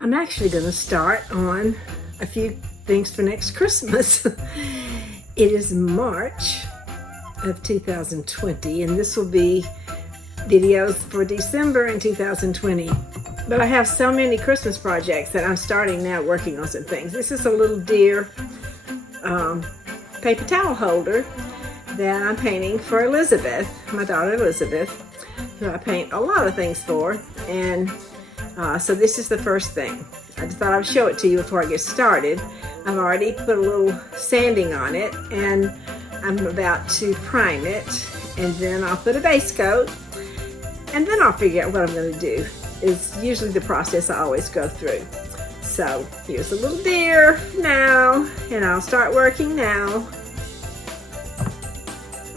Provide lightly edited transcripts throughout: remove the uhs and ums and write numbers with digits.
I'm actually going to start on a few things for next Christmas. It is March of 2020, and this will be videos for December in 2020. But I have so many Christmas projects that I'm starting now working on some things. This is a little deer paper towel holder that I'm painting for Elizabeth, my daughter Elizabeth, who I paint a lot of things for. And so this is the first thing. I just thought I'd show it to you before I get started. I've already put a little sanding on it, and I'm about to prime it, and then I'll put a base coat, and then I'll figure out what I'm going to do. Is usually the process I always go through. So here's a little deer now, and I'll start working now.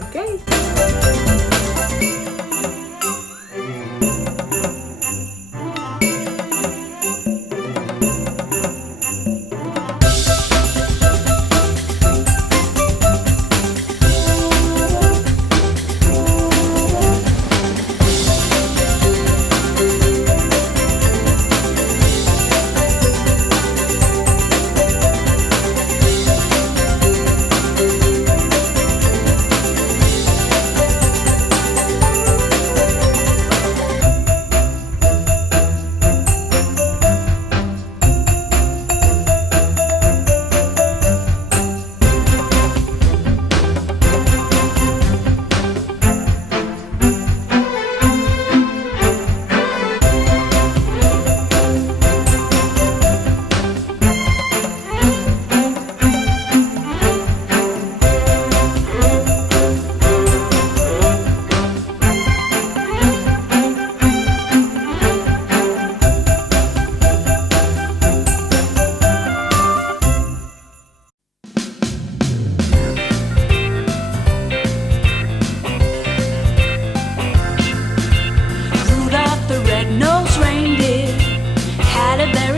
Okay.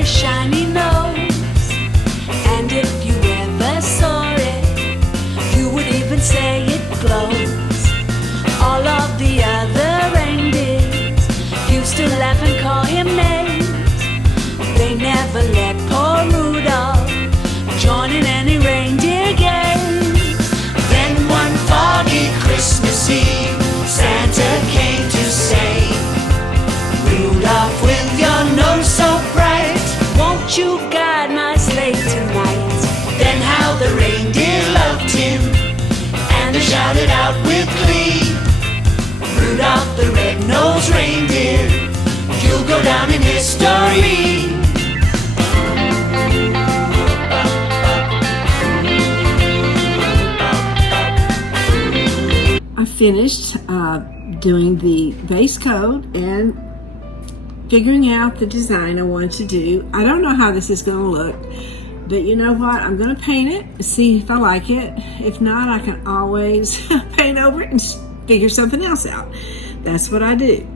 Shiny nose, and if you ever saw it, you would even say it glows. All of the other reindeers used to laugh and call him names. They never let poor Rudolph join in any reindeer games. Then one foggy Christmas Eve, Santa came to say, Rudolph, with your nose so bright, won't you guide my sleigh tonight? Then how the reindeer loved him, and they shouted out with glee, Rudolph the red-nosed reindeer, you'll go down in history. I finished doing the base coat and figuring out the design I wanted to do. I don't know how this is going to look, but you know what? I'm going to paint it, see if I like it. If not, I can always paint over it and figure something else out. That's what I do.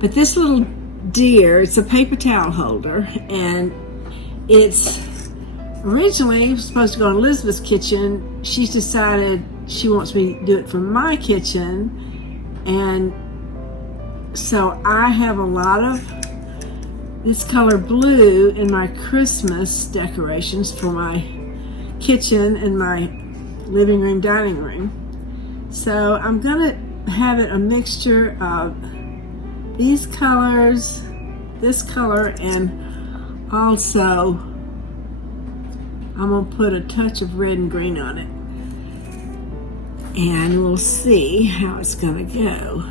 But this little deer, it's a paper towel holder, and it's originally supposed to go in Elizabeth's kitchen. She's decided she wants me to do it for my kitchen, and so I have a lot of this color blue in my Christmas decorations for my kitchen and my living room, dining room. So I'm gonna have it a mixture of these colors, this color, and also I'm gonna put a touch of red and green on it. And we'll see how it's gonna go.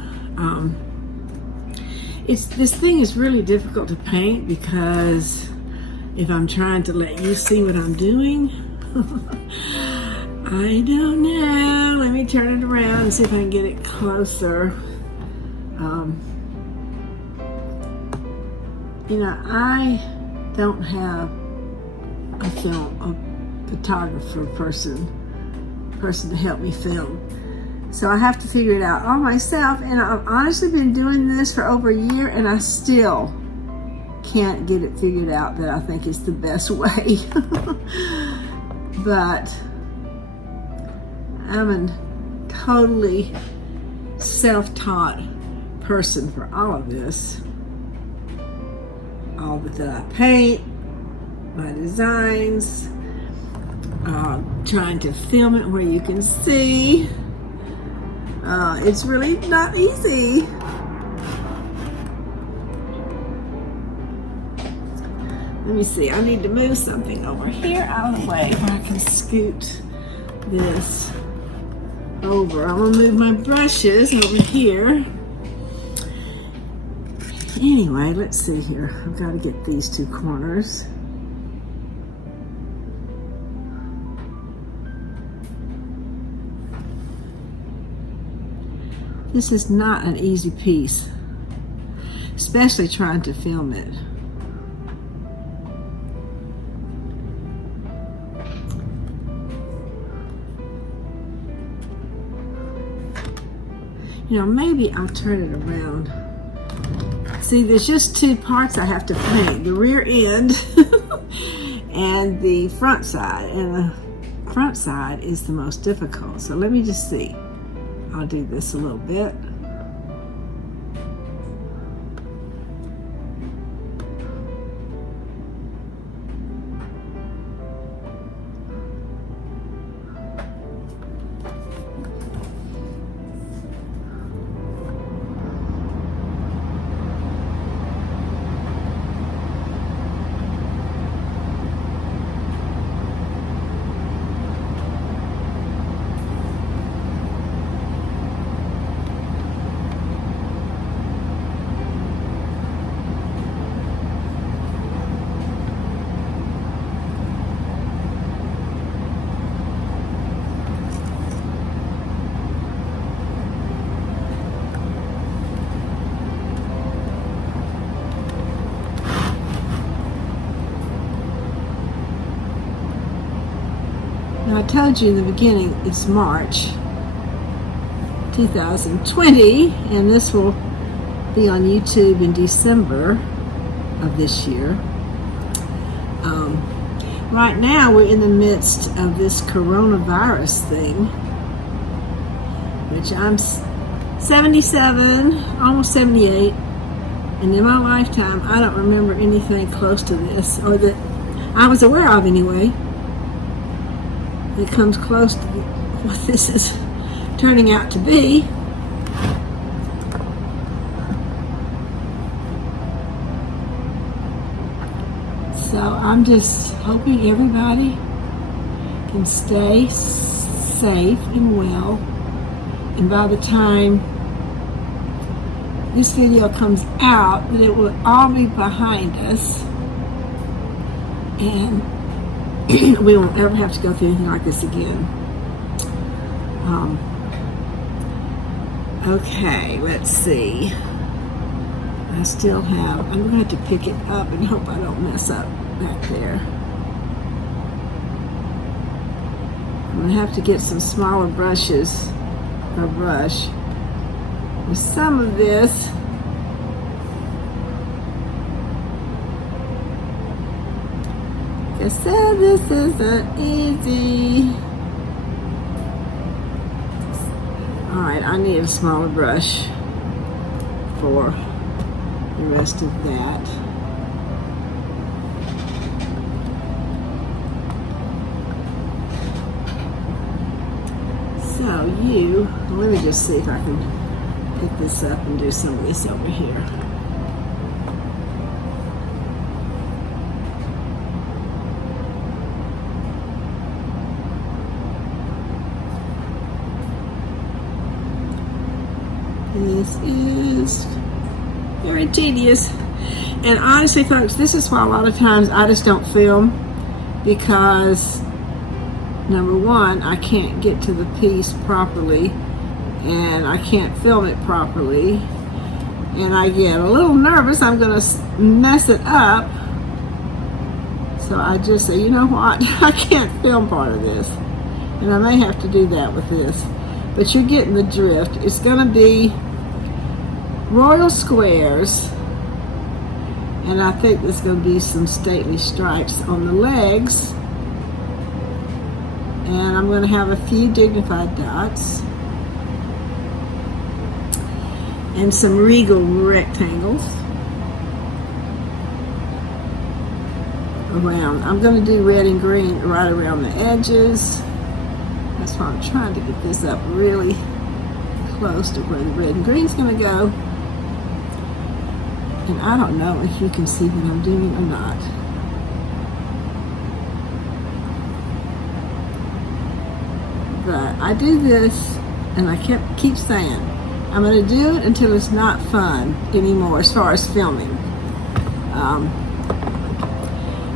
This thing is really difficult to paint because if I'm trying to let you see what I'm doing, I don't know. Let me turn it around and see if I can get it closer. You know, I don't have a photographer person to help me film. So I have to figure it out all myself, and I've honestly been doing this for over a year, and I still can't get it figured out that I think is the best way. But I'm a totally self-taught person for all of this. all the paint, my designs, trying to film it where you can see. It's really not easy. Let me see, I need to move something over here out of the way where I can scoot this over. I'm gonna move my brushes over here. Anyway, let's see here. I've got to get these two corners. This is not an easy piece, especially trying to film it. You know, maybe I'll turn it around. See, there's just two parts I have to paint, the rear end and the front side. And the front side is the most difficult. So let me just see. I'll do this a little bit. Now, I told you in the beginning it's March 2020, and this will be on YouTube in December of this year. Right now, we're in the midst of this coronavirus thing, which I'm 77, almost 78, and in my lifetime, I don't remember anything close to this, or that I was aware of anyway. It comes close to what this is turning out to be. So I'm just hoping everybody can stay safe and well. And by the time this video comes out, that it will all be behind us. And we won't ever have to go through anything like this again. Okay, let's see. I still have, I'm going to have to pick it up and hope I don't mess up back there. I'm going to have to get some smaller brushes, or brush, with some of this. I said this isn't easy. Alright, I need a smaller brush for the rest of that. So let me just see if I can pick this up and do some of this over here. This is very tedious. And honestly, folks, this is why a lot of times I just don't film, because number one, I can't get to the piece properly and I can't film it properly, and I get a little nervous I'm gonna mess it up. So I just say, you know what, I can't film part of this, and I may have to do that with this, but you're getting the drift. It's gonna be royal squares, and I think there's going to be some stately stripes on the legs, and I'm going to have a few dignified dots and some regal rectangles, around. I'm going to do red and green right around the edges. That's why I'm trying to get this up really close to where the red and green's going to go. And I don't know if you can see what I'm doing or not. But I do this, and I keep saying, I'm going to do it until it's not fun anymore as far as filming.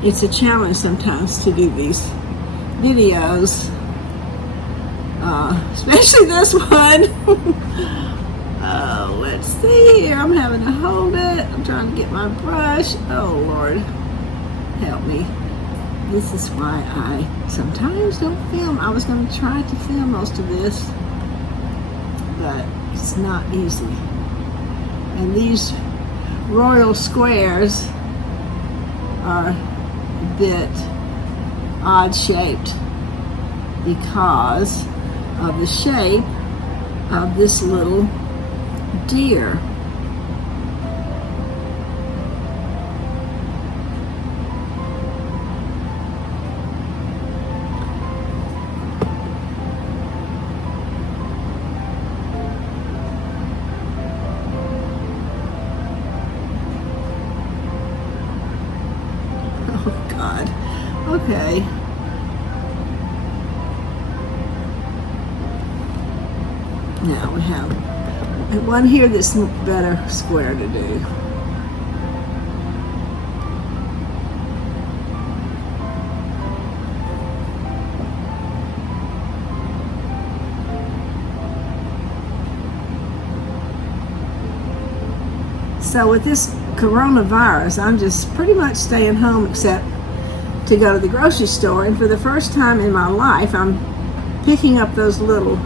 It's a challenge sometimes to do these videos, especially this one. Oh, let's see here. I'm having to hold it. I'm trying to get my brush. Oh, Lord, help me. This is why I sometimes don't film. I was going to try to film most of this, but it's not easy. And these royal squares are a bit odd shaped because of the shape of this little deer. Oh God. Okay. Now we have one here that's better square to do. So with this coronavirus, I'm just pretty much staying home except to go to the grocery store. And for the first time in my life, I'm picking up those little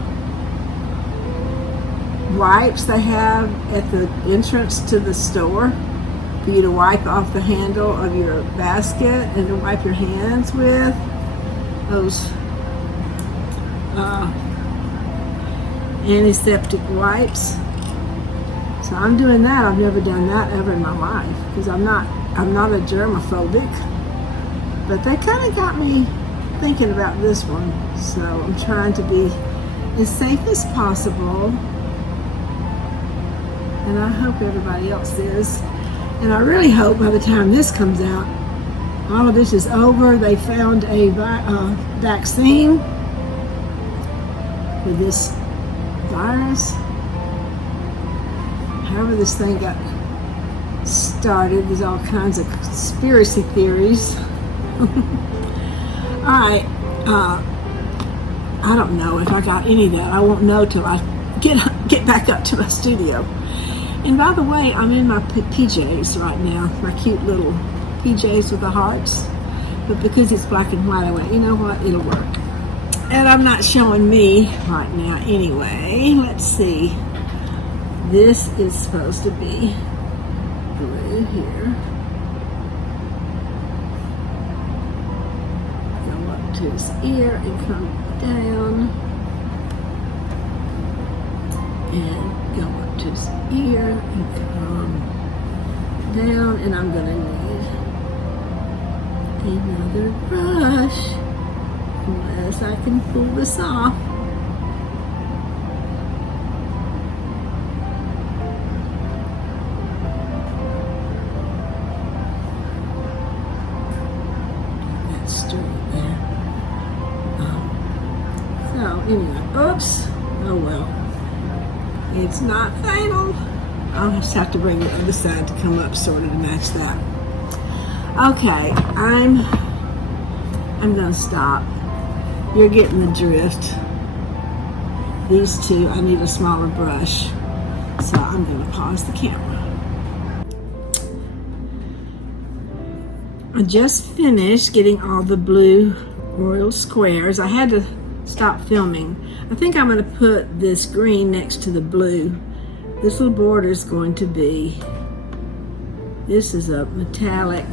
wipes they have at the entrance to the store for you to wipe off the handle of your basket and to wipe your hands with. Those antiseptic wipes. So I'm doing that. I've never done that ever in my life because I'm not a germophobic, but they kind of got me thinking about this one. So I'm trying to be as safe as possible, and I hope everybody else is. And I really hope by the time this comes out, all of this is over. They found a vaccine for this virus. However this thing got started, there's all kinds of conspiracy theories. Alright, I don't know if I got any of that. I won't know till I get back up to my studio. And by the way, I'm in my PJs right now, my cute little PJs with the hearts. But because it's black and white, I went, you know what, it'll work. And I'm not showing me right now anyway. Let's see. This is supposed to be blue here. Go up to his ear and come down. And go up to his ear and come down. And I'm going to need another brush unless I can pull this off. Anyway, oops, oh well, it's not fatal. I'll just have to bring the other side to come up sort of to match that. Okay, I'm gonna stop. You're getting the drift. These two, I need a smaller brush, so I'm gonna pause the camera. I just finished getting all the blue royal squares. I had to stop filming. I think I'm going to put this green next to the blue. This little border is going to be, this is a metallic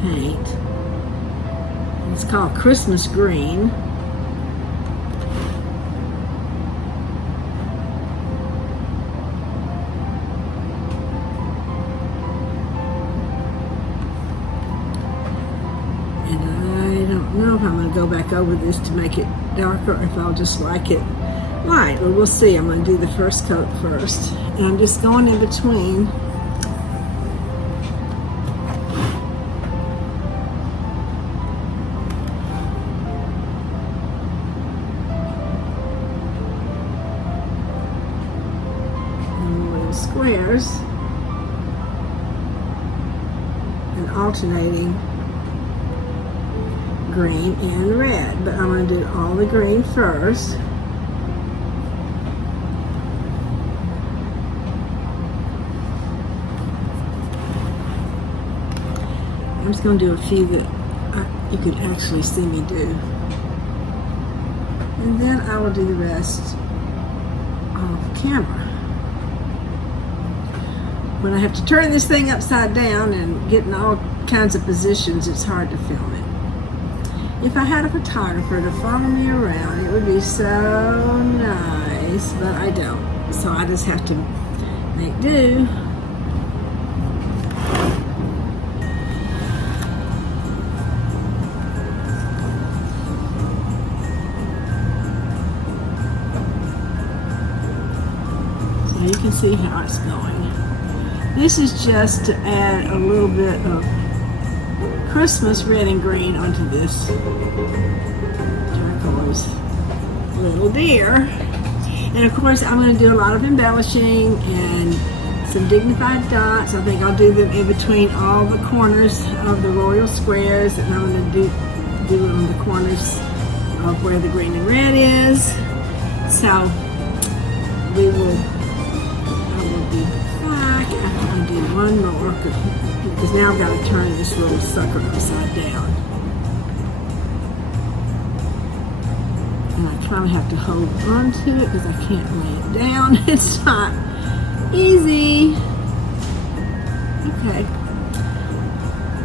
paint. It's called Christmas Green. know if I'm going to go back over this to make it darker or if I'll just like it light. Well, we'll see. I'm going to do the first coat first. And I'm just going in between. Squares and alternating green and red, but I'm going to do all the green first. I'm just going to do a few that you can actually see me do, and then I will do the rest off camera. When I have to turn this thing upside down and get in all kinds of positions, it's hard to film it. If I had a photographer to follow me around, it would be so nice, but I don't. So I just have to make do. So you can see how it's going. This is just to add a little bit of Christmas red and green onto this turquoise little deer. And of course I'm going to do a lot of embellishing and some dignified dots. I think I'll do them in between all the corners of the royal squares, and I'm going to do it on the corners of where the green and red is. So I will be back after I do one more, because now I've got to turn this little sucker upside down. And I kind of have to hold on to it because I can't lay it down. It's not easy. Okay.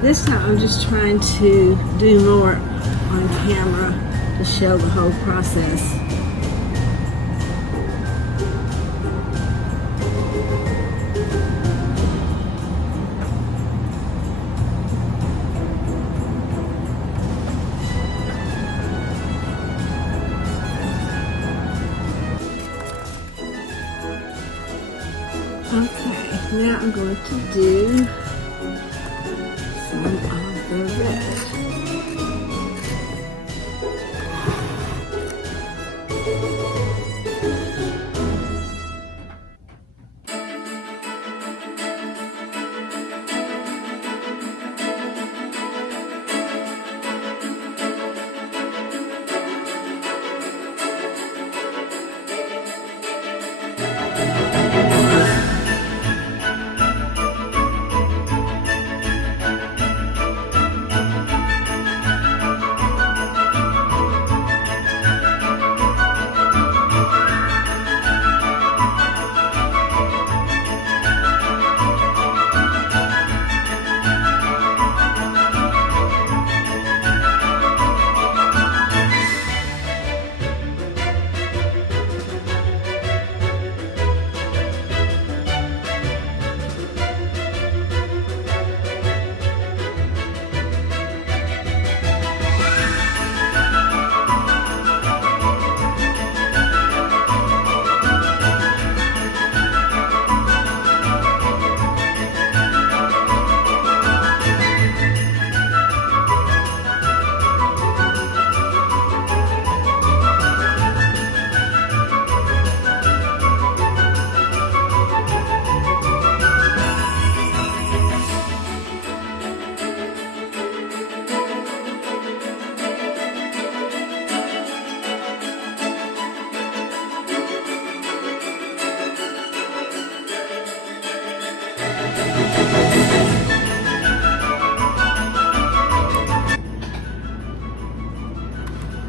This time I'm just trying to do more on camera to show the whole process. Okay, now I'm going to do some of the red.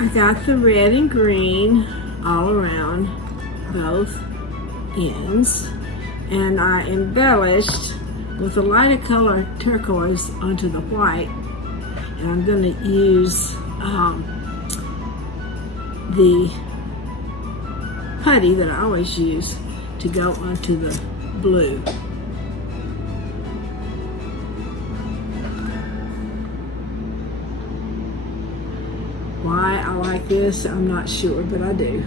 I got the red and green all around both ends, and I embellished with a lighter color turquoise onto the white, and I'm going to use the putty that I always use to go onto the blue. Why I like this, I'm not sure, but I do.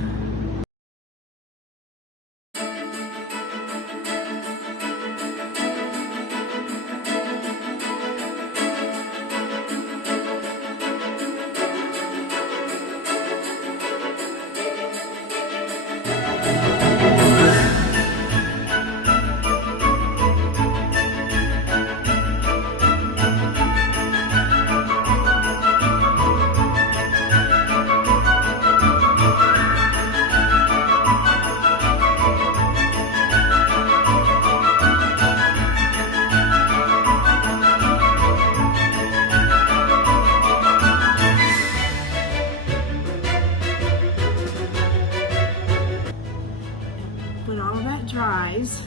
When all of that dries,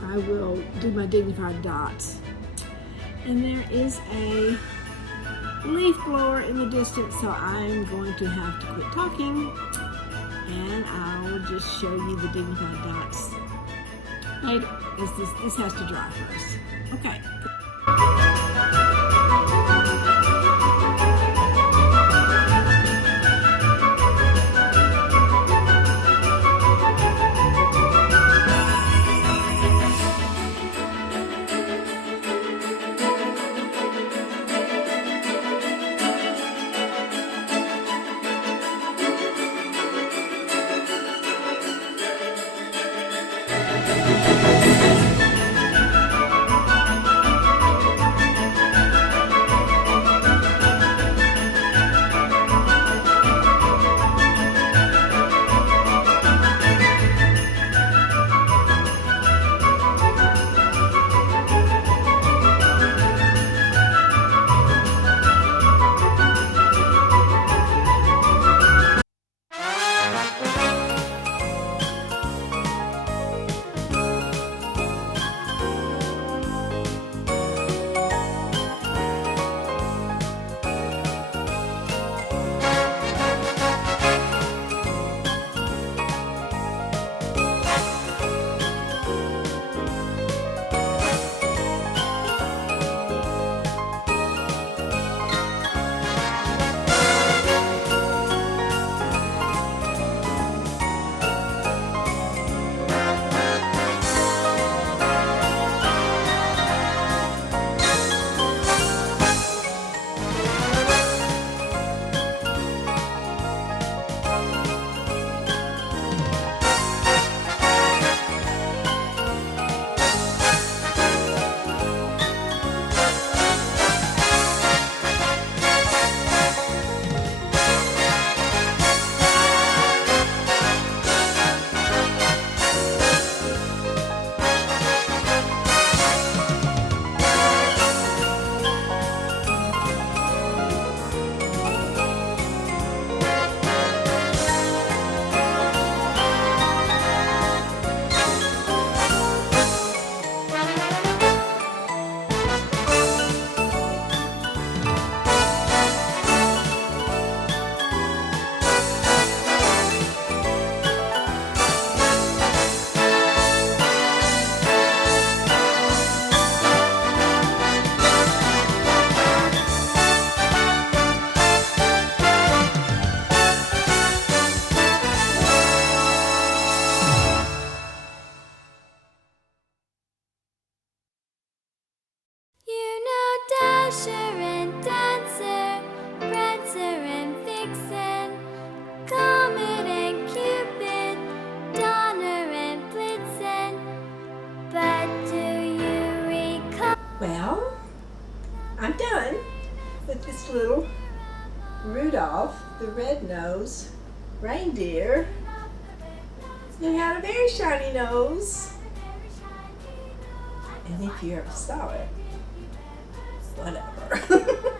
I will do my dignified dots. And there is a leaf blower in the distance, so I'm going to have to quit talking and I'll just show you the dignified dots later, as this has to dry first. Okay. Dasher and Dancer, Prancer and Vixen, Comet and Cupid, Donner and Blitzen. But do you recall? Well, I'm done with this little Rudolph the Red-Nosed Reindeer who had a very shiny nose. And if you ever saw it, whatever.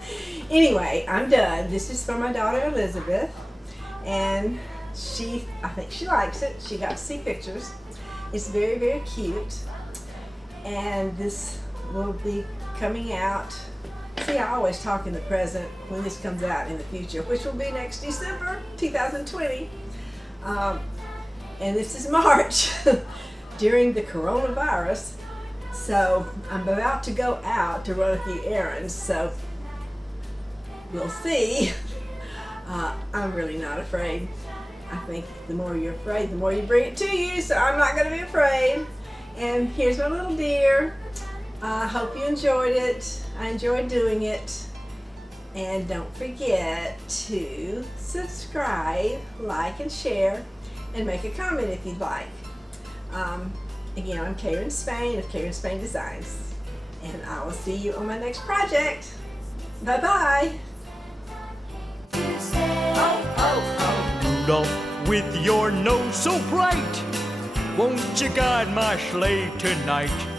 Anyway, I'm done. This is for my daughter Elizabeth, and I think she likes it. She got to see pictures. It's very, very cute, and this will be coming out. See, I always talk in the present when this comes out in the future, which will be next December 2020. And this is March during the coronavirus. So I'm about to go out to run a few errands. So we'll see. I'm really not afraid. I think the more you're afraid, the more you bring it to you, so I'm not going to be afraid. And here's my little deer. I hope you enjoyed it. I enjoyed doing it. And don't forget to subscribe, like, and share, and make a comment if you'd like. Again, I'm Kayren Spain of Kayren Spain Designs, and I will see you on my next project. Bye-bye. Rudolph, with your nose so bright, won't you guide my sleigh tonight?